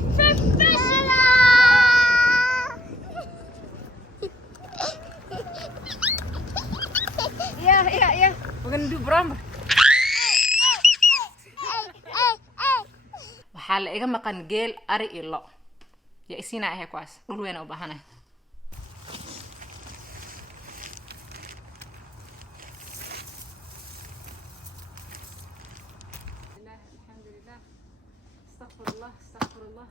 professional. Yeah. We're gonna do Brahma. waxaa la iga maqan geel ari iyo lo ya isina ahay kuwaas dhul weyn u baahanahay alhamdulillah astaghfirullah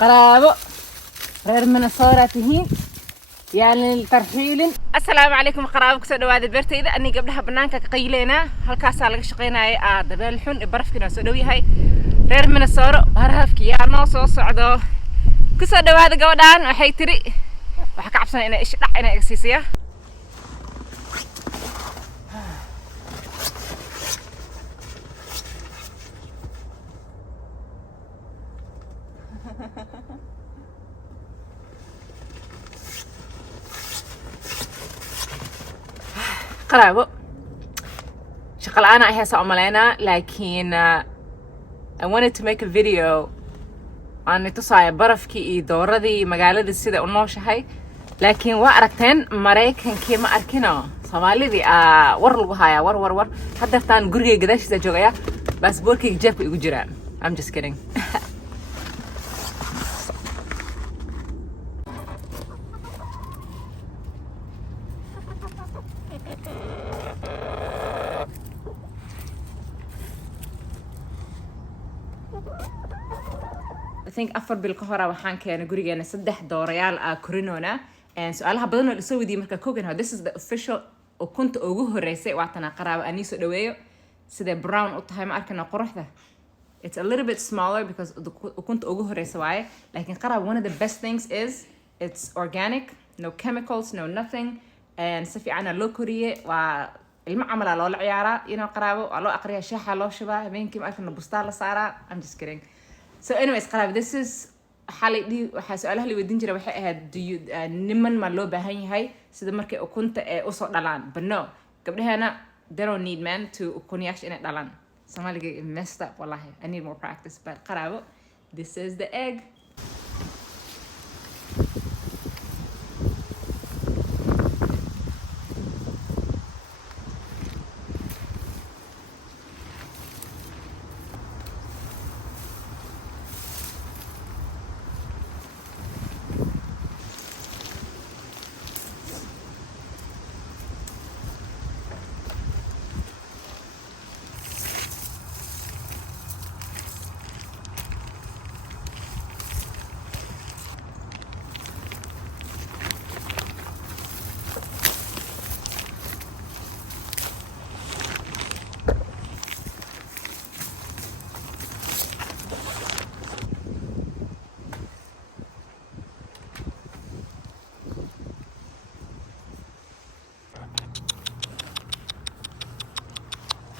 qaraabo reer Minnesota tihiin يعني الترحيل السلام عليكم قرابك سو دواده beertayda ani gabdhaha banaanka ka qayleena halkaas laga shaqeynaayo dabeel xun barafkina soo dhawiyahay reer Minnesota barafki yaa noo soo socdo ku soo dhawaada gabadhan waxay tiri waxa ka cabsan inay ish dhac inay igsiisiya قرابو شغل أنا هي سأعملنا لكن I wanted to make a video عن تصايب برفكي دورة دي مقالة دي السيدة ونوشة هاي لكن وأركتين مريكن كيما أركنا صومالي دي ورلو هايا ور حتى فتان قرقي قداش إذا جوغيا بس بوركي جيبو يجران I'm just kidding I think afar bil ka hor waxaan keenay gurigeena 3 doorayaal korinona su'aalaha badan oo la soo wadiiyay marka kogan this is the official ukunta ugu horeysay waatana qaraabo ani soo dhaweeyo sida brown u tahay ma arkana quruxda it's a little bit smaller because ukunta ugu horeysay waaye laakiin qaraabo one of the best things is it's organic no chemicals no nothing and si fiican loo koriyay waa ilma camala loo ciyaara qaraabo loo aqriya shaaxa loo shubaa habeenkii ma arkana bustaa la saaraa I'm just kidding So anyways قراب this is حالي دي سؤالها اللي ودين جرا waxay ahayd do you niman ma loo baahan yahay sida markay ukunta ee u soo dhalaan but no gabdhahana they don't need men to ukun yash inay dhalaan Soomaaliga messed up wallahi I need more practice but qaraabo this is the egg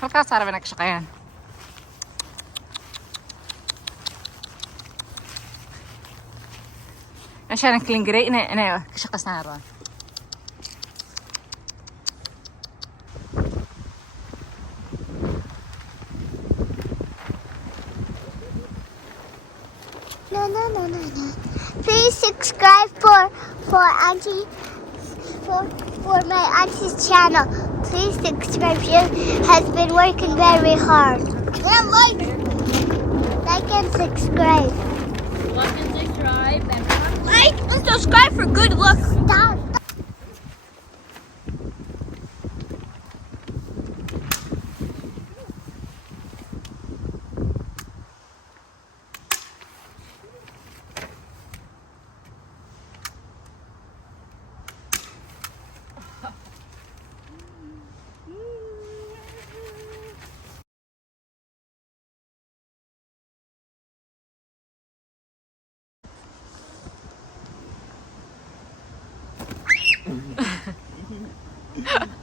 halkaas saar bana ka shaqeeyaan عشان كلين جري أنا كشقة ران No. Please subscribe for Auntie for my auntie's channel. Please subscribe. She has been working very hard. And like and subscribe. Like and subscribe and Like and subscribe for good luck. Stop.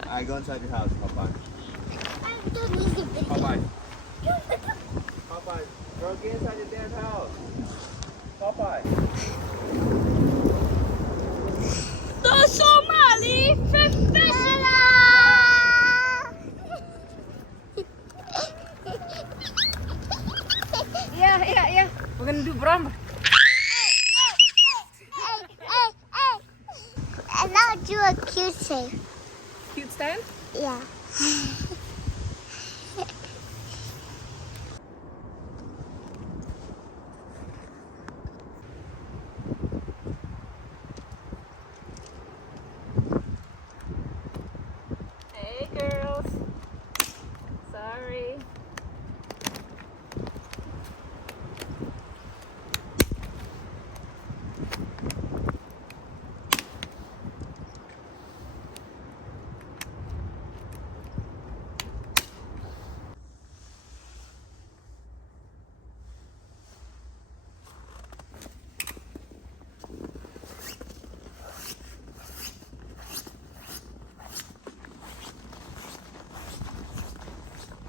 I go inside your house, Popeye. I'm doing music video. Popeye. Popeye, bro, get inside your damn house. Popeye. The Somali professional. gonna do Brahma. Hey. And now do a cute thing. Cute stand. Yeah. Hey girls. Sorry.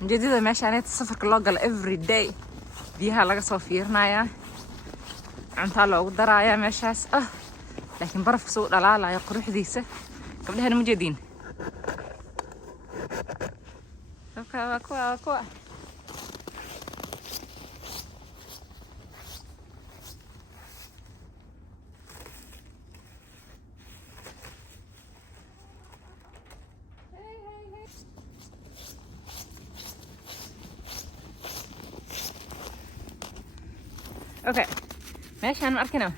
جديدة ماشي عليها السفر كله every day بيها laga soo fiirinayaa cuntaa loogu darayaa meeshaas laakiin barafka soo dhalaalaya quruxdiisa gabdhahana ma jeedin waa kuwa Okay, meeshaan ma arkina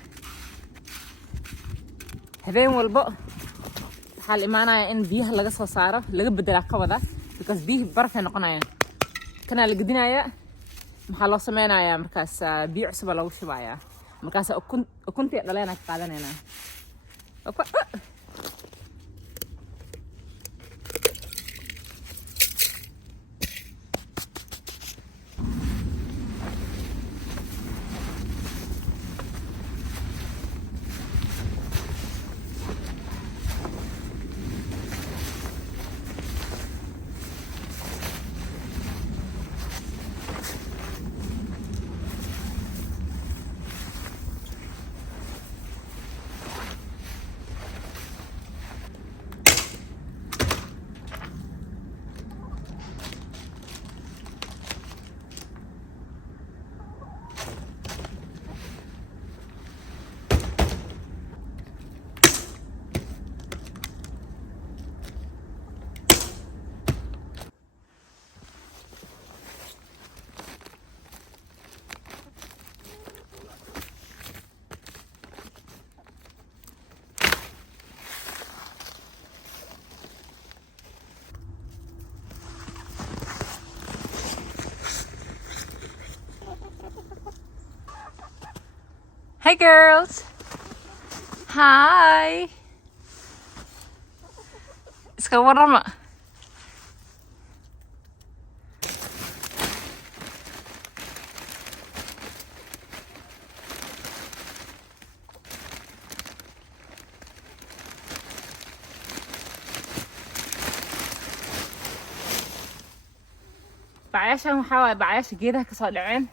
habeen walbo waxaa la imaanaya in biyaha laga soo saaro laga bedelaa ka wada because biyihii barafay noqonayaan kanaa la gedinayaa maxaa loo sameynayaa markaas biyo cusuba lagu shubayaa markaas ukuntii dhaleena ka qaadanaynaa Hey girls. Hi. Iska warama. Bacaashan waxaa waaye bacaasha geedaha ka soo dhaceen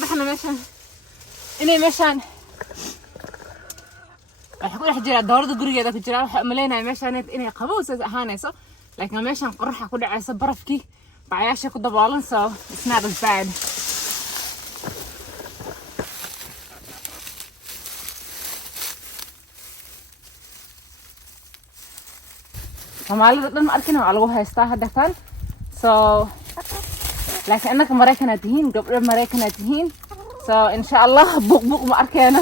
baxna meeshan inay meeshan waxa ku dhex jira doorada gurigeeda ku jira waxa umaleynaya meeshan inay qabows ahaanayso laakiin meeshan qorrax ku dhacaysa barafkii bacayaasha ku daboolan so it's not as bad Soomaalida dhan ma arkin waa lagu haystaa hadda tan so لكن أنك مريكنا تهين قبل مريكنا تهين so إن شاء الله بوق ما أركينا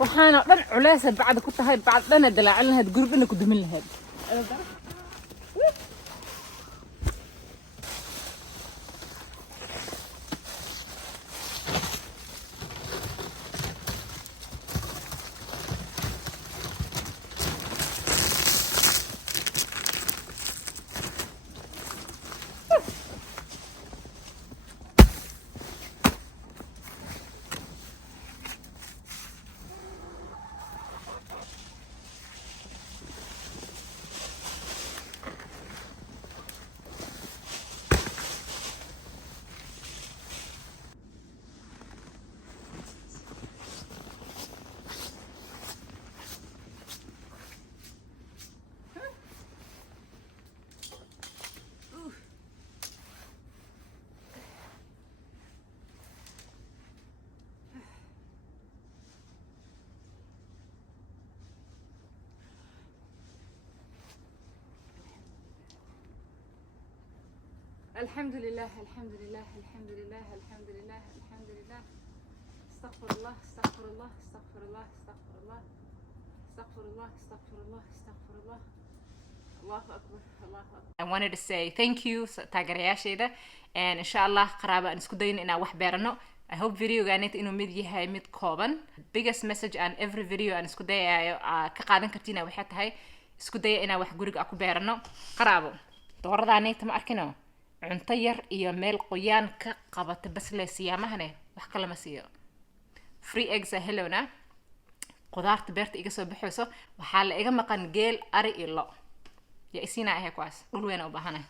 waxaana dhan culays bacda ku tahay bacdana dalaacin lahayd gurigana ku dumin lahayd الحمد لله الحمد لله الحمد لله الحمد لله الحمد لله استغفر الله استغفر الله استغفر الله استغفر الله استغفر الله استغفر الله استغفر الله الله أكبر الله أكبر. I wanted to say thank you taageerayaashayda and insha Allah qaraaba aan isku dayin inaan wax beerano. I hope videogaanit inuu mid yahay mid kooban. Biggest message aan every video aan isku dayayo ka qaadan kartiin waxay tahay isku daya inaan wax guriga ku beerano. Qaraabo dooradaanayta ma arkino cunto yar iyo meel qoyaan ka qabata bas la siyaamahane wax kale ma siiyo free eggs helona qudaarta beerta iga soo baxayso waxaa la iga maqan geel ari iyo lo ya isina ahay kuwaas dhul weyn u baahanahay